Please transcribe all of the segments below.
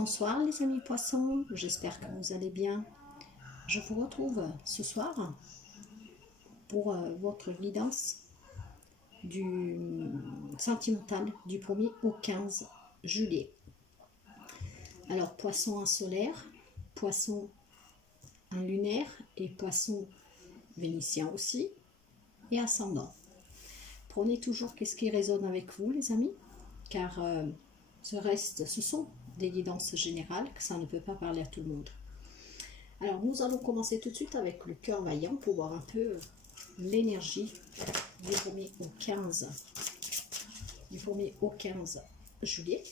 Bonsoir les amis poissons, j'espère que vous allez bien. Je vous retrouve ce soir pour votre guidance du sentimental du 1er au 15 juillet. Alors poisson en solaire, poisson en lunaire et poisson vénitien aussi et ascendant. Prenez toujours qu'est-ce qui résonne avec vous les amis, car ce sont des guidances générales, que ça ne peut pas parler à tout le monde. Alors nous allons commencer tout de suite avec le cœur vaillant pour voir un peu l'énergie du 1er au 15 juillet.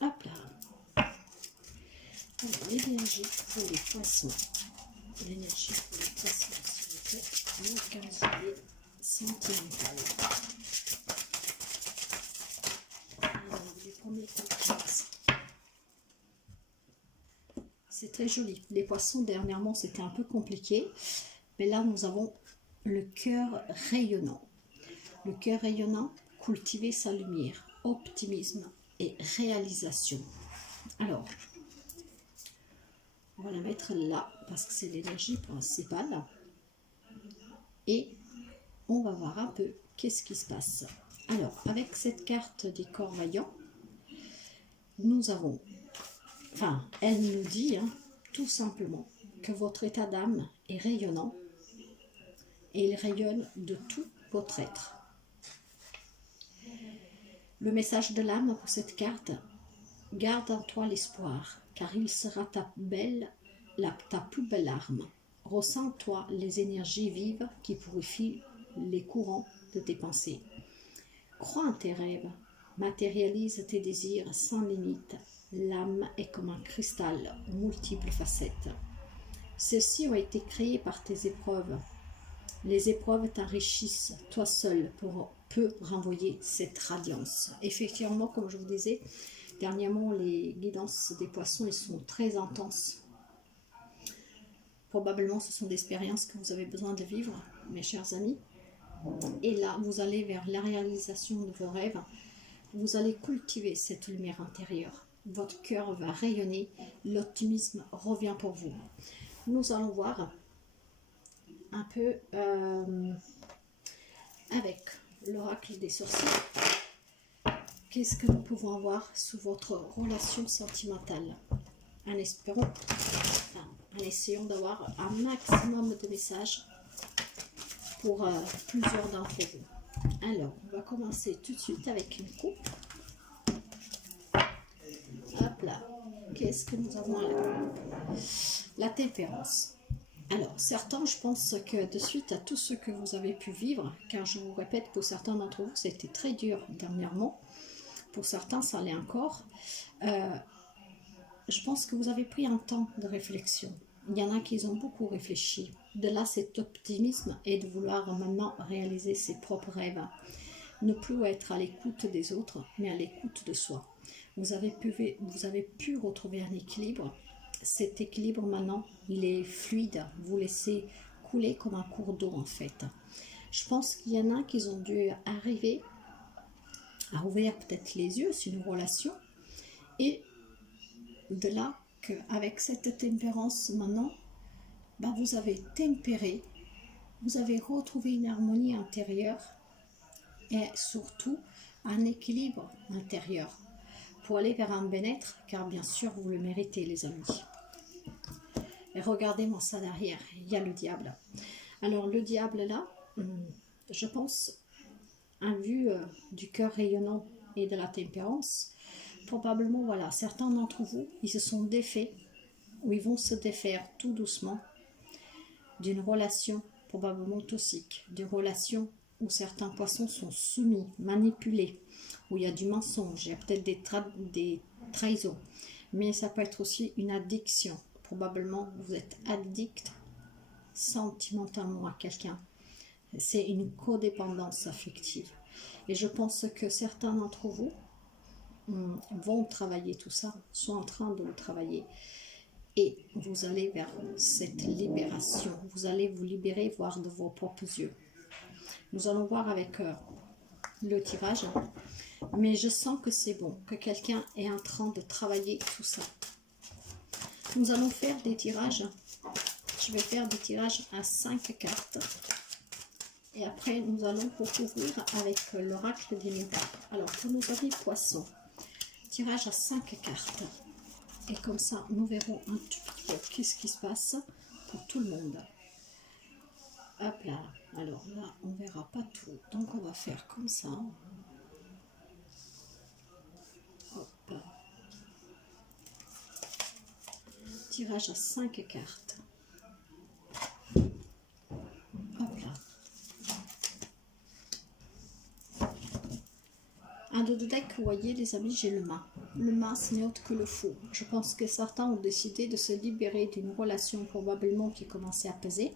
Hop là. Alors l'énergie pour les poissons. L'énergie pour les poissons, s'il vous plaît, le 15 juillet sentimental. Alors du 1er au 15. C'est très joli. Les poissons, dernièrement, c'était un peu compliqué. Mais là, nous avons le cœur rayonnant. Le cœur rayonnant, cultiver sa lumière, optimisme et réalisation. Alors, on va la mettre là, parce que c'est l'énergie principale. Et on va voir un peu qu'est-ce qui se passe. Alors, avec cette carte des corps vaillants, nous avons... Enfin, elle nous dit tout simplement que votre état d'âme est rayonnant et il rayonne de tout votre être. Le message de l'âme pour cette carte, garde en toi l'espoir, car il sera ta plus belle arme. Ressens en toi les énergies vives qui purifient les courants de tes pensées. Crois en tes rêves, matérialise tes désirs sans limite. L'âme est comme un cristal aux multiples facettes. Ceux-ci ont été créés par tes épreuves. Les épreuves t'enrichissent, toi seul peux renvoyer cette radiance. Effectivement, comme je vous disais, dernièrement, les guidances des poissons, elles sont très intenses. Probablement, ce sont des expériences que vous avez besoin de vivre, mes chers amis. Et là, vous allez vers la réalisation de vos rêves. Vous allez cultiver cette lumière intérieure. Votre cœur va rayonner, l'optimisme revient pour vous. Nous allons voir un peu avec l'oracle des sorciers, qu'est-ce que nous pouvons avoir sous votre relation sentimentale, en essayant d'avoir un maximum de messages pour plusieurs d'entre vous. Alors, on va commencer tout de suite avec une coupe. Hop là, qu'est-ce que nous avons là? La tempérance. Alors, certains, je pense que de suite à tout ce que vous avez pu vivre, car je vous répète, pour certains d'entre vous, c'était très dur dernièrement. Pour certains, ça l'est encore. Je pense que vous avez pris un temps de réflexion. Il y en a qui ont beaucoup réfléchi. De là, cet optimisme et de vouloir maintenant réaliser ses propres rêves. Ne plus être à l'écoute des autres, mais à l'écoute de soi. Vous avez pu retrouver un équilibre. Cet équilibre maintenant, il est fluide. Vous laissez couler comme un cours d'eau en fait. Je pense qu'il y en a qui ont dû arriver à ouvrir peut-être les yeux sur une relation. Et de là qu'avec cette tempérance maintenant, vous avez tempéré, vous avez retrouvé une harmonie intérieure et surtout un équilibre intérieur pour aller vers un bien-être, car bien sûr vous le méritez les amis. Et regardez-moi ça derrière, il y a le diable. Alors le diable là, je pense, en vue du cœur rayonnant et de la tempérance, probablement voilà, certains d'entre vous, ils se sont défaits, ou ils vont se défaire tout doucement d'une relation probablement toxique, d'une relation où certains poissons sont soumis, manipulés, où il y a du mensonge, il y a peut-être des trahisons, mais ça peut être aussi une addiction. Probablement vous êtes addict sentimentalement à quelqu'un. C'est une codépendance affective. Et je pense que certains d'entre vous vont travailler tout ça, sont en train de le travailler. Et vous allez vers cette libération. Vous allez vous libérer, voir de vos propres yeux. Nous allons voir avec le tirage. Mais je sens que c'est bon, que quelqu'un est en train de travailler tout ça. Nous allons faire des tirages. Je vais faire des tirages à 5 cartes. Et après, nous allons recouvrir avec l'oracle des miracles. Alors, pour nos amis poissons, tirage à 5 cartes. Et comme ça, nous verrons un tout petit peu qu'est-ce qui se passe pour tout le monde. Hop là. Alors là, on ne verra pas tout. Donc, on va faire comme ça. Hop. Tirage à 5 cartes. Hop là. Un de deck, vous voyez les amis, j'ai le mât. Le mât, ce n'est autre que le faux. Je pense que certains ont décidé de se libérer d'une relation probablement qui commençait à peser.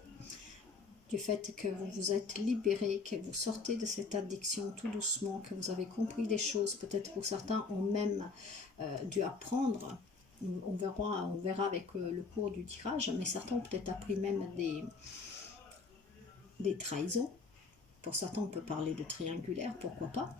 Du fait que vous vous êtes libéré, que vous sortez de cette addiction tout doucement, que vous avez compris des choses. Peut-être pour certains ont même dû apprendre. On verra avec le cours du tirage. Mais certains ont peut-être appris même des trahisons. Pour certains, on peut parler de triangulaire, pourquoi pas.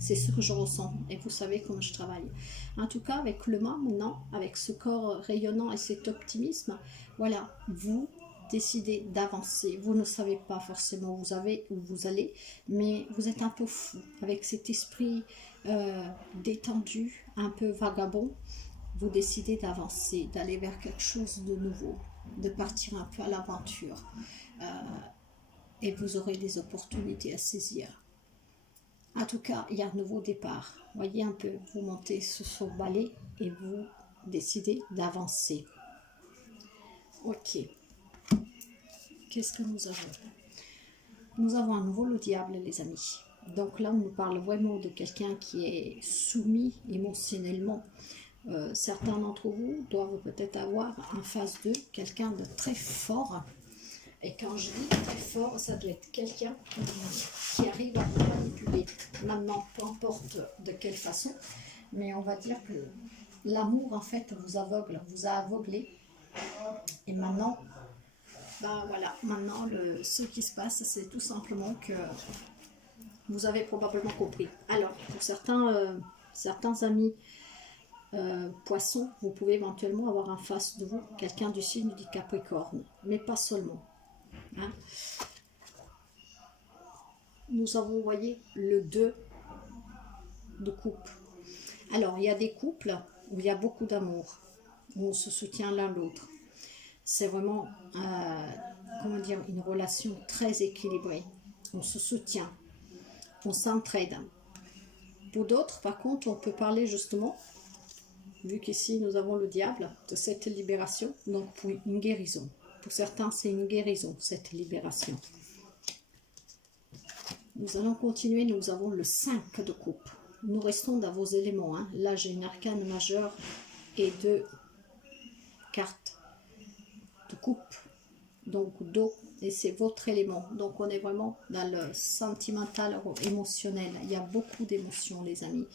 C'est ce que je ressens et vous savez comment je travaille. En tout cas, avec le mât maintenant, avec ce corps rayonnant et cet optimisme, voilà, vous décidez d'avancer. Vous ne savez pas forcément où vous allez, mais vous êtes un peu fou avec cet esprit détendu, un peu vagabond. Vous décidez d'avancer, d'aller vers quelque chose de nouveau, de partir un peu à l'aventure. Et vous aurez des opportunités à saisir. En tout cas, il y a un nouveau départ. Voyez un peu, vous montez sur ce balai et vous décidez d'avancer. Ok. Qu'est-ce que nous avons? Nous avons à nouveau le diable, les amis. Donc là, on nous parle vraiment de quelqu'un qui est soumis émotionnellement. Certains d'entre vous doivent peut-être avoir en face d'eux quelqu'un de très fort. Et quand je dis très fort, ça doit être quelqu'un qui arrive à vous manipuler. Maintenant, peu importe de quelle façon, mais on va dire que l'amour, en fait, vous aveugle, vous a aveuglé. Et maintenant, ben voilà, maintenant, ce qui se passe, c'est tout simplement que vous avez probablement compris. Alors, pour certains amis poissons, vous pouvez éventuellement avoir en face de vous quelqu'un du signe du Capricorne, mais pas seulement. Hein. Nous avons, vous voyez, le 2 de coupe. Alors, il y a des couples où il y a beaucoup d'amour, où on se soutient l'un l'autre. C'est vraiment, comment dire, une relation très équilibrée. On se soutient, on s'entraide. Pour d'autres, par contre, on peut parler justement, vu qu'ici nous avons le diable, de cette libération, donc pour une guérison. Pour certains, c'est une guérison, cette libération. Nous allons continuer, nous avons le 5 de coupe. Nous restons dans vos éléments. Hein. Là, j'ai une arcane majeure et 2 cartes de coupe, donc d'eau, et c'est votre élément. Donc, on est vraiment dans le sentimental, émotionnel. Il y a beaucoup d'émotions, les amis.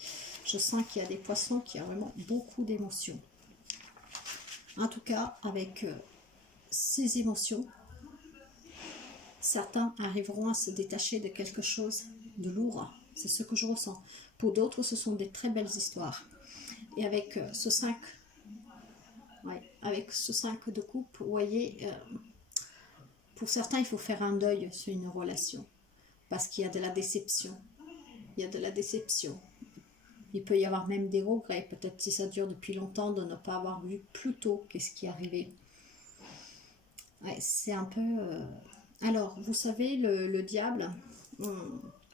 Je sens qu'il y a des poissons qui ont vraiment beaucoup d'émotions. En tout cas, avec ces émotions, certains arriveront à se détacher de quelque chose de lourd. C'est ce que je ressens. Pour d'autres, ce sont des très belles histoires. Et avec ce 5, avec ce 5 de coupe, vous voyez, pour certains, il faut faire un deuil sur une relation. Parce qu'il y a de la déception. Il y a de la déception. Il peut y avoir même des regrets. Peut-être si ça dure depuis longtemps, de ne pas avoir vu plus tôt qu'est-ce qui est arrivé. Ouais, c'est un peu... Alors, vous savez, le diable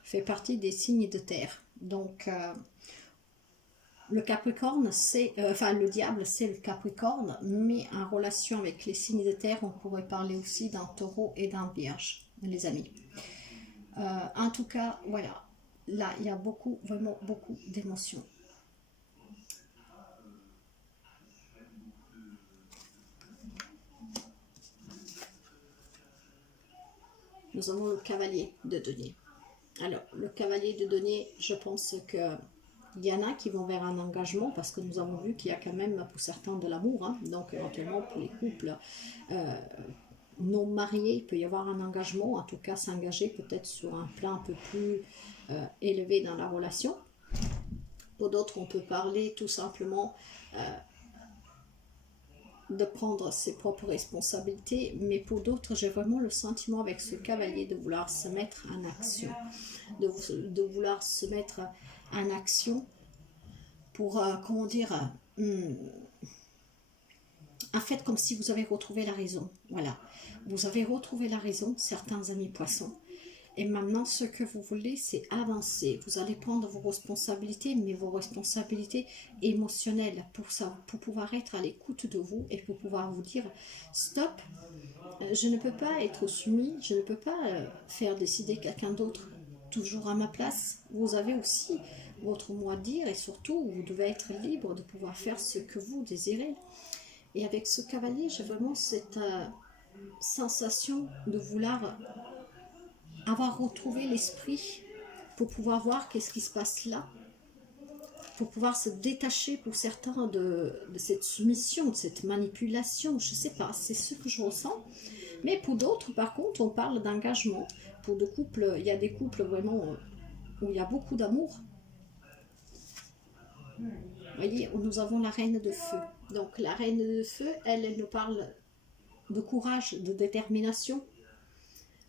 fait partie des signes de terre. Donc, le Capricorne, c'est... enfin, le diable, c'est le Capricorne, mais en relation avec les signes de terre, on pourrait parler aussi d'un taureau et d'un vierge, les amis. En tout cas, voilà. Là, il y a beaucoup, vraiment beaucoup d'émotions. Nous avons le cavalier de denier. Alors, le cavalier de denier, je pense que il y en a qui vont vers un engagement parce que nous avons vu qu'il y a quand même pour certains de l'amour. Hein, donc, éventuellement, pour les couples non mariés, il peut y avoir un engagement, en tout cas s'engager peut-être sur un plan un peu plus élevé dans la relation. Pour d'autres, on peut parler tout simplement de prendre ses propres responsabilités, mais pour d'autres, j'ai vraiment le sentiment avec ce cavalier de vouloir se mettre en action, de vouloir se mettre en action pour, comment dire, en fait, comme si vous avez retrouvé la raison. Voilà, vous avez retrouvé la raison, certains amis poissons. Et maintenant, ce que vous voulez, c'est avancer. Vous allez prendre vos responsabilités, mais vos responsabilités émotionnelles pour ça, pour pouvoir être à l'écoute de vous et pour pouvoir vous dire stop, je ne peux pas être soumis, je ne peux pas faire décider quelqu'un d'autre toujours à ma place. Vous avez aussi votre mot à dire et surtout, vous devez être libre de pouvoir faire ce que vous désirez. Et avec ce cavalier, j'ai vraiment cette sensation de vouloir avoir retrouvé l'esprit pour pouvoir voir qu'est-ce qui se passe là, pour pouvoir se détacher pour certains de cette soumission, de cette manipulation, je ne sais pas, c'est ce que je ressens. Mais pour d'autres, par contre, on parle d'engagement. Pour des couples, il y a des couples vraiment où il y a beaucoup d'amour. Vous voyez, nous avons la reine de feu. Donc la reine de feu, elle nous parle de courage, de détermination,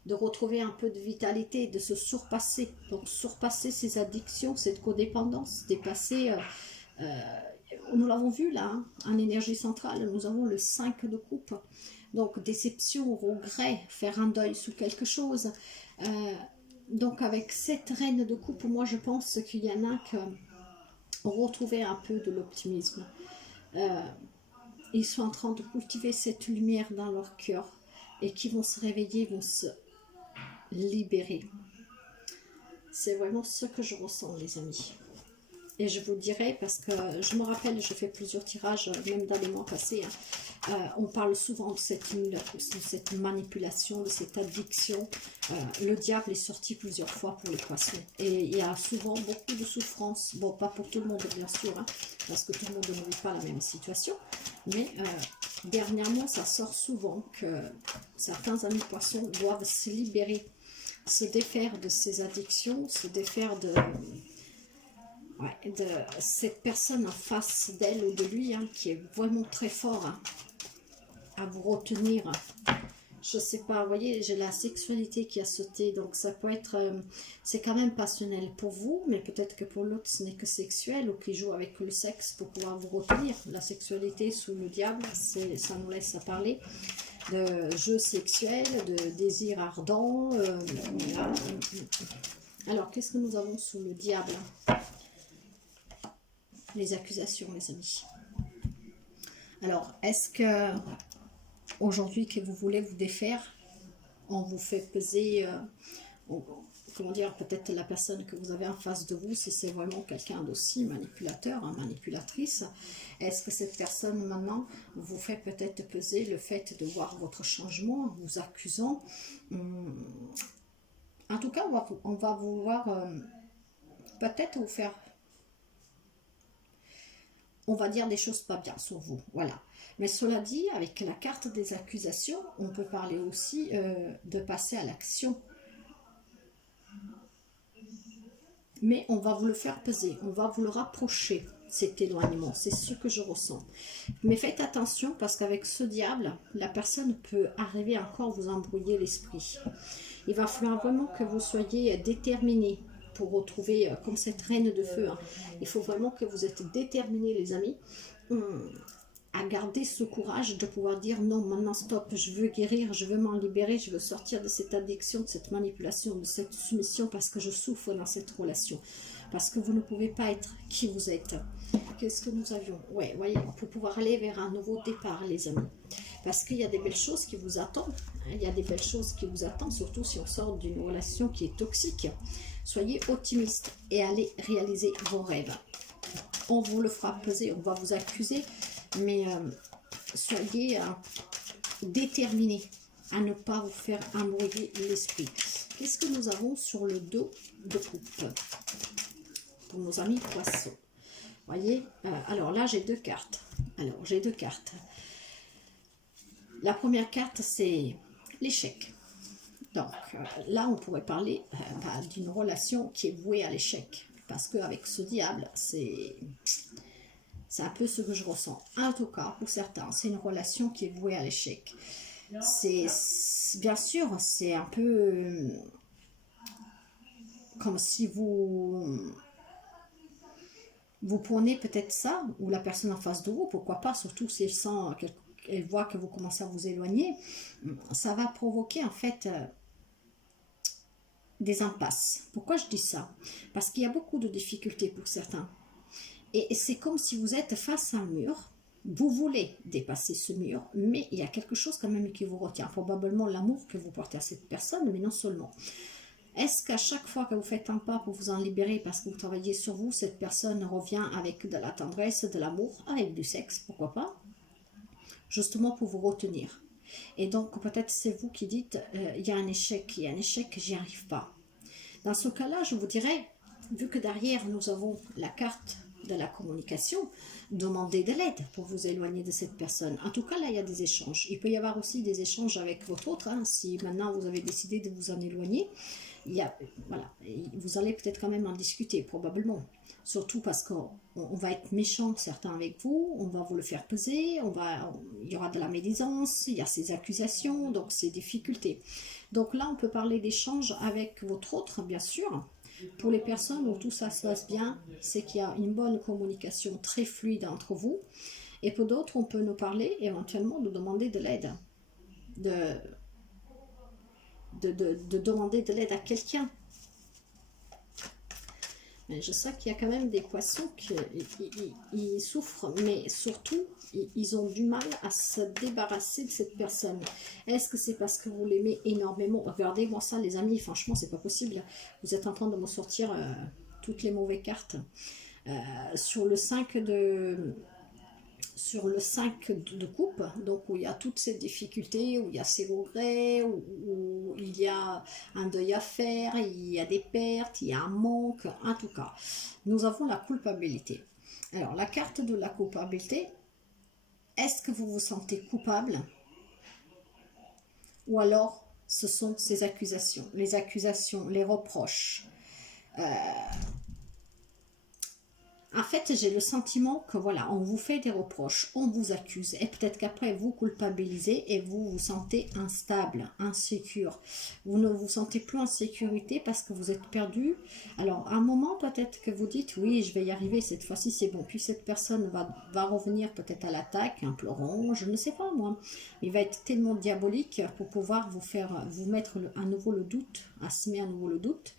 de retrouver un peu de vitalité, de se surpasser. Donc surpasser ses addictions, cette codépendance, dépasser... nous l'avons vu là, hein, en énergie centrale, nous avons le 5 de coupe. Donc déception, regret, faire un deuil sur quelque chose. Donc avec cette reine de coupe, moi je pense qu'il y en a qui ont retrouvé un peu de l'optimisme. Ils sont en train de cultiver cette lumière dans leur cœur et qui vont se réveiller, vont se libérer. C'est vraiment ce que je ressens, les amis. Et je vous dirai, parce que je me rappelle, je fais plusieurs tirages, même dans les mois passés, hein, on parle souvent de cette manipulation, de cette addiction. Le diable est sorti plusieurs fois pour les poissons. Et il y a souvent beaucoup de souffrance. Bon, pas pour tout le monde, bien sûr, hein, parce que tout le monde ne vit pas la même situation. Mais dernièrement, ça sort souvent que certains amis poissons doivent se libérer, se défaire de ces addictions, se défaire de cette personne en face d'elle ou de lui, hein, qui est vraiment très fort, hein, à vous retenir. Je sais pas, vous voyez, j'ai la sexualité qui a sauté, donc ça peut être, c'est quand même passionnel pour vous, mais peut-être que pour l'autre ce n'est que sexuel, ou qui joue avec le sexe pour pouvoir vous retenir. La sexualité sous le diable, ça nous laisse à parler de jeux sexuels, de désirs ardents. Alors, qu'est-ce que nous avons sous le diable? Les accusations, les amis. Alors, est-ce que aujourd'hui que vous voulez vous défaire, on vous fait peser, comment dire, peut-être la personne que vous avez en face de vous, si c'est vraiment quelqu'un d'aussi manipulateur, hein, manipulatrice, est-ce que cette personne maintenant vous fait peut-être peser le fait de voir votre changement en vous accusant? En tout cas, on va vouloir peut-être vous faire, on va dire des choses pas bien sur vous, voilà. Mais cela dit, avec la carte des accusations, on peut parler aussi de passer à l'action. Mais on va vous le faire peser, on va vous le rapprocher, cet éloignement, c'est ce que je ressens. Mais faites attention parce qu'avec ce diable, la personne peut arriver encore à vous embrouiller l'esprit. Il va falloir vraiment que vous soyez déterminés pour retrouver, comme cette reine de feu, hein. Il faut vraiment que vous êtes déterminés, les amis, à garder ce courage de pouvoir dire non, maintenant stop, je veux guérir, je veux m'en libérer, je veux sortir de cette addiction, de cette manipulation, de cette soumission parce que je souffre dans cette relation. Parce que vous ne pouvez pas être qui vous êtes. Qu'est-ce que nous avions? Ouais, voyez, pour pouvoir aller vers un nouveau départ, les amis. Parce qu'il y a des belles choses qui vous attendent. Il y a des belles choses qui vous attendent, surtout si on sort d'une relation qui est toxique. Soyez optimistes et allez réaliser vos rêves. On vous le fera peser, on va vous accuser, mais soyez déterminés à ne pas vous faire embrouiller l'esprit. Qu'est-ce que nous avons sur le dos de coupe pour nos amis poissons? Voyez, alors là j'ai deux cartes. La première carte c'est l'échec. Donc là on pourrait parler d'une relation qui est vouée à l'échec. parce qu'avec ce diable, c'est un peu ce que je ressens. En tout cas, pour certains, c'est une relation qui est vouée à l'échec. Bien sûr, c'est un peu comme si vous prenez peut-être ça, ou la personne en face de vous, pourquoi pas, surtout si elle voit que vous commencez à vous éloigner, ça va provoquer en fait des impasses. Pourquoi je dis ça? Parce qu'il y a beaucoup de difficultés pour certains. Et c'est comme si vous êtes face à un mur, vous voulez dépasser ce mur, mais il y a quelque chose quand même qui vous retient. Probablement l'amour que vous portez à cette personne, mais non seulement. Est-ce qu'à chaque fois que vous faites un pas pour vous en libérer parce que vous travaillez sur vous, cette personne revient avec de la tendresse, de l'amour, avec du sexe, pourquoi pas? Justement pour vous retenir. Et donc peut-être c'est vous qui dites, il y a un échec, j'y arrive pas. Dans ce cas-là, je vous dirais, vu que derrière nous avons la carte de la communication, demandez de l'aide pour vous éloigner de cette personne. En tout cas, là, il y a des échanges. Il peut y avoir aussi des échanges avec votre autre, hein, si maintenant vous avez décidé de vous en éloigner. Voilà, vous allez peut-être quand même en discuter, probablement. Surtout parce qu'on va être méchant, certains avec vous, on va vous le faire peser, il y aura de la médisance, il y a ces accusations, donc ces difficultés. Donc là, on peut parler d'échange avec votre autre, bien sûr. Pour les personnes où tout ça se passe bien, c'est qu'il y a une bonne communication très fluide entre vous. Et pour d'autres, on peut nous parler éventuellement de demander de l'aide, de demander de l'aide à quelqu'un. Mais je sais qu'il y a quand même des poissons qui souffrent, mais surtout, ils ont du mal à se débarrasser de cette personne. Est-ce que c'est parce que vous l'aimez énormément? Regardez-moi ça, les amis, franchement, c'est pas possible. Vous êtes en train de me sortir toutes les mauvaises cartes. Sur le 5 de coupe, donc où il y a toutes ces difficultés, où il y a ces regrets, où il y a un deuil à faire, il y a des pertes, il y a un manque, en tout cas. Nous avons la culpabilité. Alors, la carte de la culpabilité, est-ce que vous vous sentez coupable? Ou alors, ce sont ces accusations, les reproches. En fait, j'ai le sentiment que voilà, on vous fait des reproches, on vous accuse et peut-être qu'après vous culpabilisez et vous vous sentez instable, insécure. Vous ne vous sentez plus en sécurité parce que vous êtes perdu. Alors, à un moment, peut-être que vous dites, oui, je vais y arriver, cette fois-ci, c'est bon. Puis cette personne va revenir peut-être à l'attaque, en pleurant, je ne sais pas moi. Il va être tellement diabolique pour pouvoir vous mettre à nouveau le doute, à semer à nouveau le doute.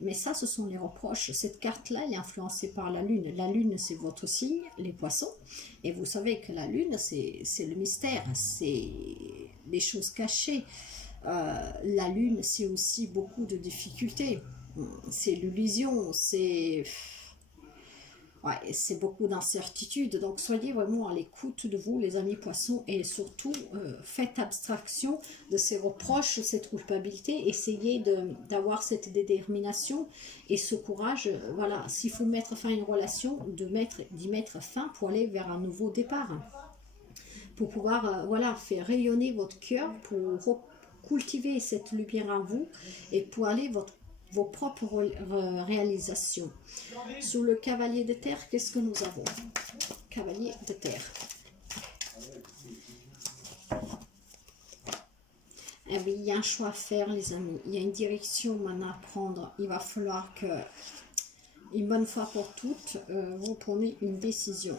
Mais ça, ce sont les reproches. Cette carte-là, elle est influencée par la Lune. La Lune, c'est votre signe, les poissons. Et vous savez que la Lune, c'est le mystère, c'est les choses cachées. La Lune, c'est aussi beaucoup de difficultés. C'est l'illusion, c'est beaucoup d'incertitudes. Donc, soyez vraiment à l'écoute de vous, les amis poissons, et surtout, faites abstraction de ces reproches, cette culpabilité. Essayez d'avoir cette détermination et ce courage. Voilà, s'il faut mettre fin à une relation, d'y mettre fin pour aller vers un nouveau départ. Pour pouvoir, voilà, faire rayonner votre cœur, pour cultiver cette lumière en vous et pour aller vos propres réalisations. Sur le cavalier de terre, qu'est-ce que nous avons? Cavalier de terre. Eh oui, il y a un choix à faire, les amis. Il y a une direction maintenant à prendre. Il va falloir que, une bonne fois pour toutes, vous prenez une décision.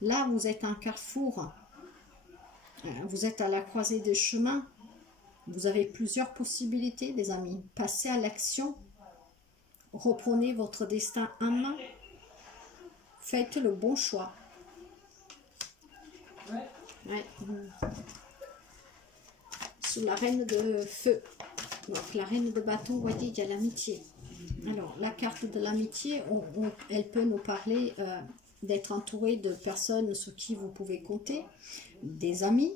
Là, vous êtes à un carrefour. Vous êtes à la croisée des chemins. Vous avez plusieurs possibilités, les amis. Passez à l'action. Reprenez votre destin en main. Faites le bon choix. Ouais. Sous la reine de feu. Donc la reine de bâton, vous voyez, il y a l'amitié. Alors, la carte de l'amitié, elle peut nous parler d'être entouré de personnes sur qui vous pouvez compter, des amis.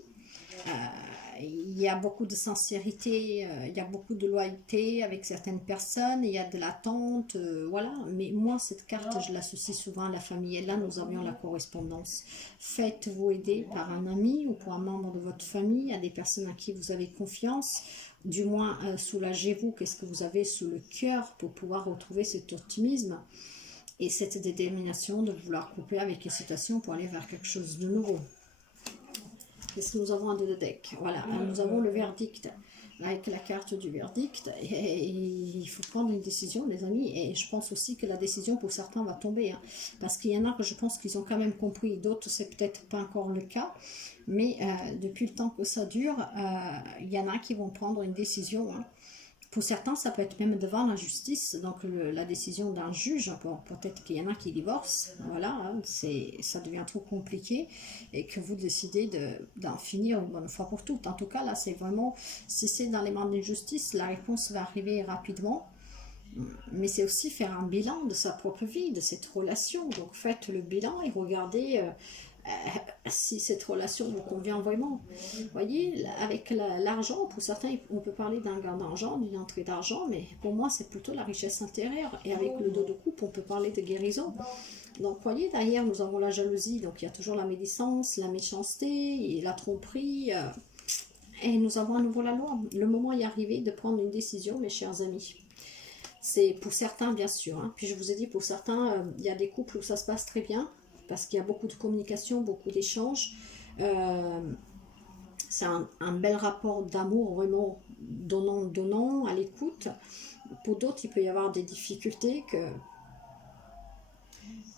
Il y a beaucoup de sincérité, il y a beaucoup de loyauté avec certaines personnes, il y a de l'attente, voilà. Mais moi, cette carte, je l'associe souvent à la famille. Et là, nous avions la correspondance. Faites-vous aider par un ami ou pour un membre de votre famille, à des personnes à qui vous avez confiance. du moins soulagez-vous, qu'est-ce que vous avez sous le cœur pour pouvoir retrouver cet optimisme et cette détermination de vouloir couper avec les situations pour aller vers quelque chose de nouveau. Qu'est-ce que nous avons en deux de deck? Voilà, nous avons le verdict avec la carte du verdict et il faut prendre une décision, les amis, et je pense aussi que la décision pour certains va tomber, hein, parce qu'il y en a que je pense qu'ils ont quand même compris, d'autres c'est peut-être pas encore le cas, mais depuis le temps que ça dure, il y en a qui vont prendre une décision, hein. Pour certains, ça peut être même devant la justice, donc la décision d'un juge. Bon, peut-être qu'il y en a qui divorcent, voilà, hein, ça devient trop compliqué et que vous décidez d'en finir une bonne fois pour toutes. En tout cas, là, c'est vraiment, si c'est dans les mains de justice, la réponse va arriver rapidement. Mais c'est aussi faire un bilan de sa propre vie, de cette relation. Donc faites le bilan et regardez si cette relation vous convient vraiment. Vous voyez, avec l'argent, pour certains, on peut parler d'un gain d'argent, d'une entrée d'argent, mais pour moi, c'est plutôt la richesse intérieure. Et avec le dos de coupe, on peut parler de guérison. Donc, vous voyez, derrière, nous avons la jalousie. Donc, il y a toujours la médisance, la méchanceté, et la tromperie. Et nous avons à nouveau la loi. Le moment est arrivé de prendre une décision, mes chers amis. C'est pour certains, bien sûr. Hein. Puis, je vous ai dit, pour certains, il y a des couples où ça se passe très bien, parce qu'il y a beaucoup de communication, beaucoup d'échanges. C'est un bel rapport d'amour, vraiment donnant, à l'écoute. Pour d'autres, il peut y avoir des difficultés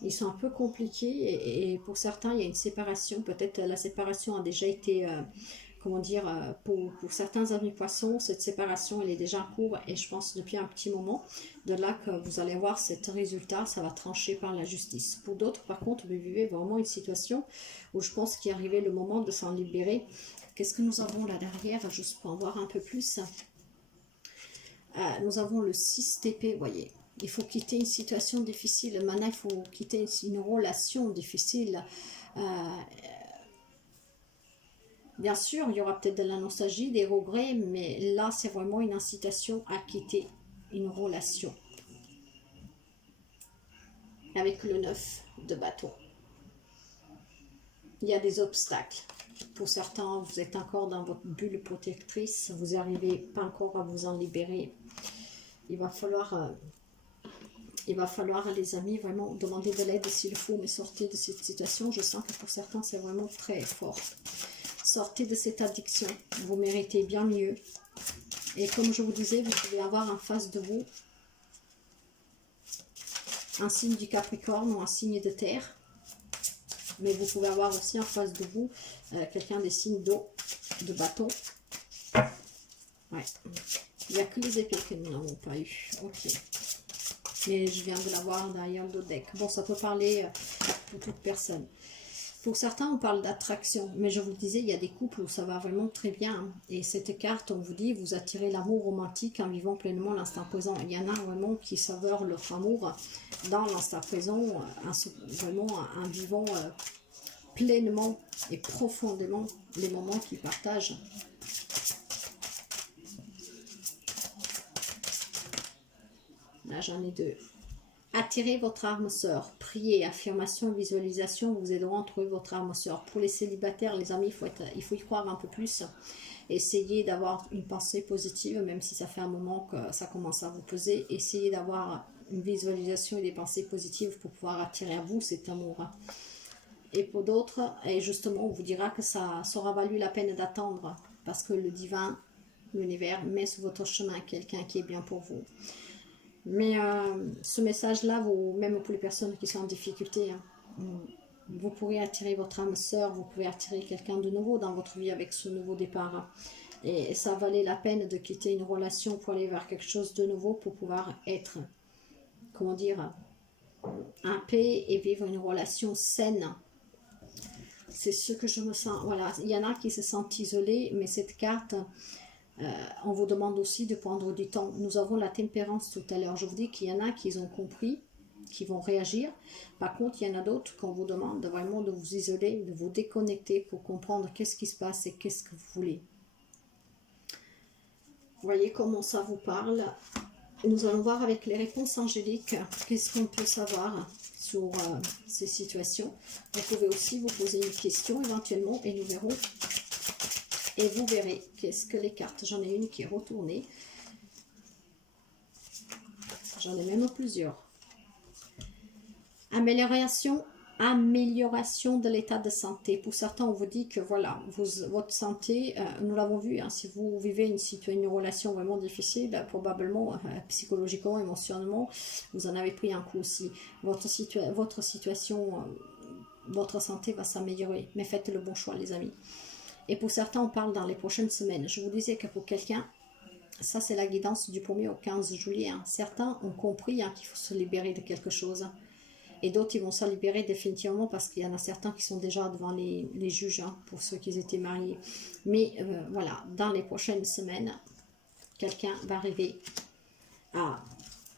ils sont un peu compliqués et pour certains, il y a une séparation. Peut-être la séparation a déjà été, comment dire, pour certains amis poissons, cette séparation, elle est déjà en cours et je pense depuis un petit moment. De là que vous allez voir cet résultat, ça va trancher par la justice. Pour d'autres, par contre, vous vivez vraiment une situation où je pense qu'il est arrivé le moment de s'en libérer. Qu'est-ce que nous avons là derrière, juste pour en voir un peu plus? Nous avons le 6 TP, vous voyez. Il faut quitter une situation difficile. Maintenant, il faut quitter une relation difficile. Bien sûr, il y aura peut-être de la nostalgie, des regrets, mais là, c'est vraiment une incitation à quitter une relation. Avec le 9 de bâton. Il y a des obstacles. Pour certains, vous êtes encore dans votre bulle protectrice. Vous n'arrivez pas encore à vous en libérer. Il va falloir, les amis, vraiment demander de l'aide s'il faut, mais sortir de cette situation. Je sens que pour certains, c'est vraiment très fort. Sortez de cette addiction. Vous méritez bien mieux. Et comme je vous disais, vous pouvez avoir en face de vous un signe du Capricorne ou un signe de terre. Mais vous pouvez avoir aussi en face de vous quelqu'un des signes d'eau, de bâton. Ouais. Il n'y a que les épées que nous n'avons pas eu. Ok. Mais je viens de l'avoir derrière le deck. Bon, ça peut parler pour toute personne. Pour certains, on parle d'attraction. Mais je vous le disais, il y a des couples où ça va vraiment très bien. Et cette carte, on vous dit, vous attirez l'amour romantique en vivant pleinement l'instant présent. Il y en a vraiment qui saveurent leur amour dans l'instant présent, vraiment en vivant pleinement et profondément les moments qu'ils partagent. Là, j'en ai deux. Attirez votre âme sœur. Priez, affirmation, visualisation vous aideront à trouver votre âme sœur. Pour les célibataires, les amis, il faut y croire un peu plus. Essayez d'avoir une pensée positive, même si ça fait un moment que ça commence à vous peser. Essayez d'avoir une visualisation et des pensées positives pour pouvoir attirer à vous cet amour. Et pour d'autres, et justement, on vous dira que ça aura valu la peine d'attendre parce que le divin, l'univers, met sur votre chemin quelqu'un qui est bien pour vous. Mais ce message-là vaut même pour les personnes qui sont en difficulté. Hein. Vous pourrez attirer votre âme sœur, vous pouvez attirer quelqu'un de nouveau dans votre vie avec ce nouveau départ. Hein. Et ça valait la peine de quitter une relation pour aller vers quelque chose de nouveau, pour pouvoir être, comment dire, en paix et vivre une relation saine. C'est ce que je me sens. Voilà, il y en a qui se sentent isolés, mais cette carte... on vous demande aussi de prendre du temps. Nous avons la tempérance tout à l'heure. Je vous dis qu'il y en a qui ont compris, qui vont réagir. Par contre, il y en a d'autres qu'on vous demande vraiment de vous isoler, de vous déconnecter pour comprendre qu'est-ce qui se passe et qu'est-ce que vous voulez. Vous voyez comment ça vous parle. Nous allons voir avec les réponses angéliques qu'est-ce qu'on peut savoir sur ces situations. Vous pouvez aussi vous poser une question éventuellement et nous verrons Et vous verrez qu'est-ce que les cartes. J'en ai une qui est retournée. J'en ai même plusieurs. Amélioration de l'état de santé. Pour certains, on vous dit que voilà, votre santé, nous l'avons vu, hein, si vous vivez une relation vraiment difficile, probablement psychologiquement, émotionnellement, vous en avez pris un coup aussi. Votre situation, votre santé va s'améliorer, mais faites le bon choix, les amis. Et pour certains, on parle dans les prochaines semaines. Je vous disais que pour quelqu'un, ça c'est la guidance du 1er au 15 juillet. Hein. Certains ont compris hein, qu'il faut se libérer de quelque chose. Et d'autres, ils vont se libérer définitivement parce qu'il y en a certains qui sont déjà devant les juges, hein, pour ceux qui étaient mariés. Mais voilà, dans les prochaines semaines, quelqu'un va arriver à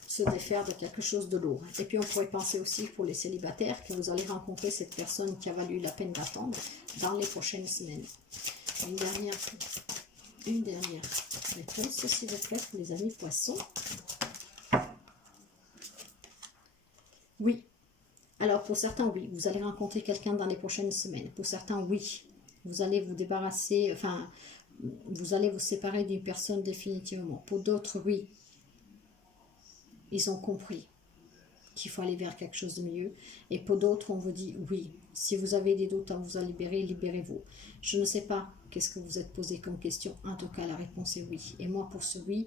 se défaire de quelque chose de lourd. Et puis on pourrait penser aussi pour les célibataires que vous allez rencontrer cette personne qui a valu la peine d'attendre dans les prochaines semaines. Une dernière réponse, s'il vous plaît, pour les amis poissons. Oui. Alors, pour certains, oui, vous allez rencontrer quelqu'un dans les prochaines semaines. Pour certains, oui, vous allez vous débarrasser, enfin, vous allez vous séparer d'une personne définitivement. Pour d'autres, oui, ils ont compris qu'il faut aller vers quelque chose de mieux. Et pour d'autres, on vous dit, oui, si vous avez des doutes à vous en libérer, libérez-vous. Je ne sais pas qu'est-ce que vous êtes posé comme question. En tout cas, la réponse est oui. Et moi, pour ce oui,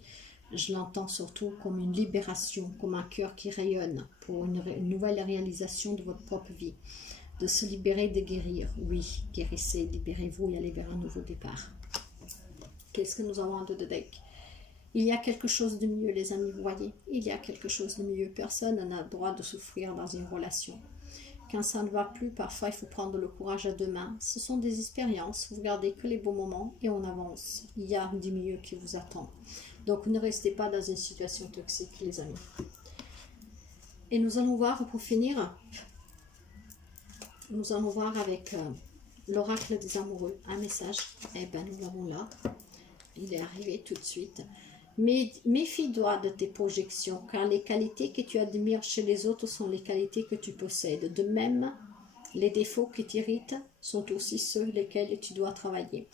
je l'entends surtout comme une libération, comme un cœur qui rayonne pour une nouvelle réalisation de votre propre vie. De se libérer, de guérir. Oui, guérissez, libérez-vous et allez vers un nouveau départ. Qu'est-ce que nous avons en deux de deck? Il y a quelque chose de mieux, les amis, vous voyez. Il y a quelque chose de mieux. Personne n'a le droit de souffrir dans une relation. Quand ça ne va plus, parfois il faut prendre le courage à deux mains. Ce sont des expériences. Vous regardez que les beaux moments et on avance. Il y a du mieux qui vous attend. Donc ne restez pas dans une situation toxique, les amis. Et nous allons voir, pour finir, nous allons voir avec l'oracle des amoureux, un message. Eh bien, nous l'avons là. Il est arrivé tout de suite. Mais méfie-toi de tes projections, car les qualités que tu admires chez les autres sont les qualités que tu possèdes. De même, les défauts qui t'irritent sont aussi ceux lesquels tu dois travailler.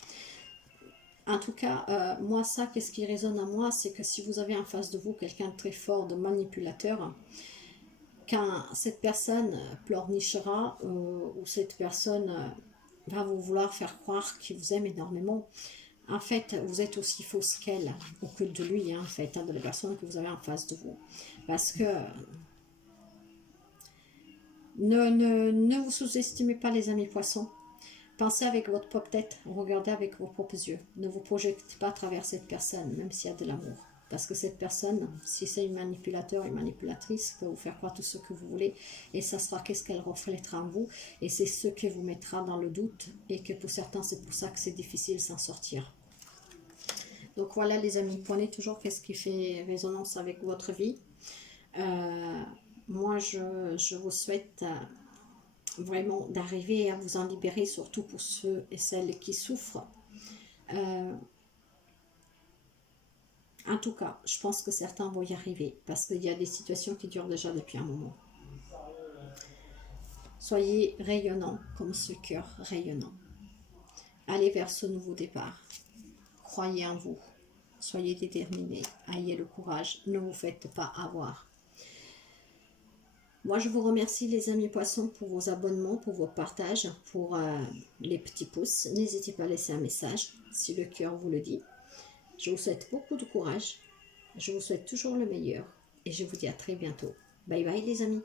En tout cas, moi, ça, qu'est-ce qui résonne à moi, c'est que si vous avez en face de vous quelqu'un de très fort, de manipulateur, quand cette personne pleurnichera ou cette personne va vous vouloir faire croire qu'il vous aime énormément, en fait, vous êtes aussi fausse qu'elle, ou que de lui, hein, en fait, hein, de la personne que vous avez en face de vous. Parce que ne vous sous-estimez pas, les amis poissons. Pensez avec votre propre tête, regardez avec vos propres yeux. Ne vous projetez pas à travers cette personne, même s'il y a de l'amour. Parce que cette personne, si c'est une manipulateur, une manipulatrice, peut vous faire croire tout ce que vous voulez. Et ça sera qu'est-ce qu'elle reflètera en vous. Et c'est ce qui vous mettra dans le doute. Et que pour certains, c'est pour ça que c'est difficile de s'en sortir. Donc voilà, les amis, prenez toujours qu'est-ce qui fait résonance avec votre vie. Moi, je vous souhaite vraiment d'arriver à vous en libérer, surtout pour ceux et celles qui souffrent. En tout cas, je pense que certains vont y arriver parce qu'il y a des situations qui durent déjà depuis un moment. Soyez rayonnants comme ce cœur rayonnant. Allez vers ce nouveau départ. Croyez en vous. Soyez déterminés. Ayez le courage. Ne vous faites pas avoir. Moi, je vous remercie, les amis poissons, pour vos abonnements, pour vos partages, pour les petits pouces. N'hésitez pas à laisser un message si le cœur vous le dit. Je vous souhaite beaucoup de courage. Je vous souhaite toujours le meilleur. Et je vous dis à très bientôt. Bye bye, les amis.